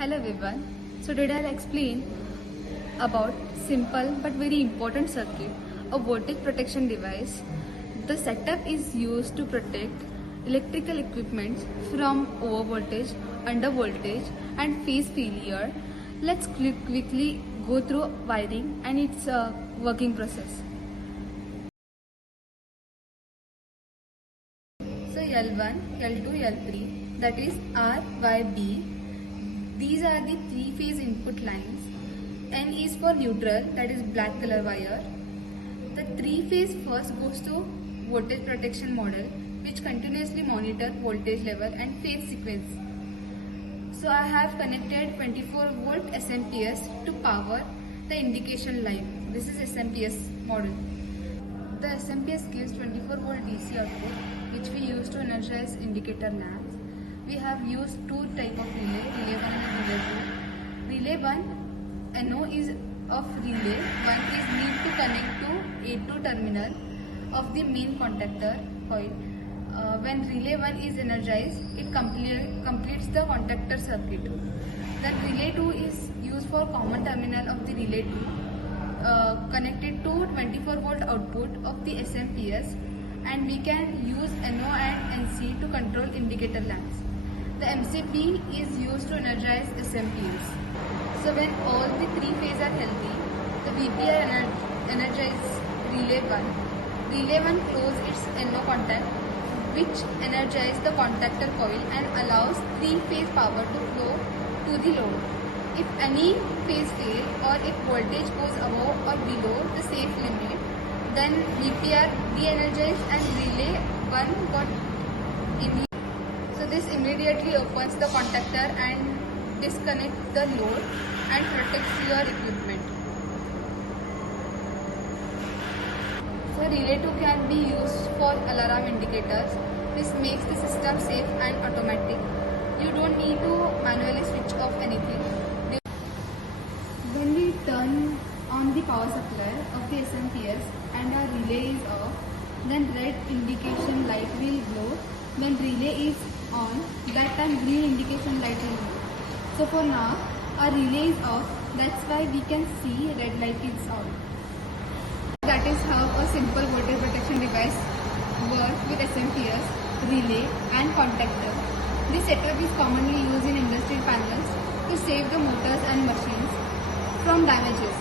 Hello everyone. So today I'll explain about simple but very important circuit, a voltage protection device. The setup is used to protect electrical equipment from overvoltage, undervoltage and phase failure. Let's quickly go through wiring and its working process. So L1, L2, L3, that is R, Y, B. These are the three-phase input lines. N is for neutral, that is black color wire. The three-phase first goes to voltage protection model, which continuously monitor voltage level and phase sequence. So I have connected 24 volt SMPS to power the indication line. This is SMPS model. The SMPS gives 24 volt DC output, which we use to energize indicator lamps. We have used two type of relay 1 and relay 2. Relay 1, NO is of relay 1 is need to connect to A2 terminal of the main contactor coil. When relay 1 is energized, it completes the contactor circuit. Then relay 2 is used for common terminal of the relay 2 connected to 24 volt output of the SMPS, and we can use NO and NC to control indicator lamps. The MCB is used to energize SMPS. So when all the three phases are healthy, the VPR energizes relay 1. Relay 1 closes its NO contact, which energizes the contactor coil and allows three-phase power to flow to the load. If any phase fails or if voltage goes above or below the safe limit, then VPR de-energizes and relay 1 got immediately. So this immediately opens the contactor and disconnects the load and protects your equipment. So relay 2 can be used for alarm indicators. This makes the system safe and automatic. You don't need to manually switch off anything. When we turn on the power supply of the SMPS and our relay is off, then red indication light will glow. When relay is on, that time green indication light will glow. So for now, our relay is off. That's why we can see red light is on. That is how a simple voltage protection device works with SMPS, relay and contactor. This setup is commonly used in industrial panels to save the motors and machines from damages.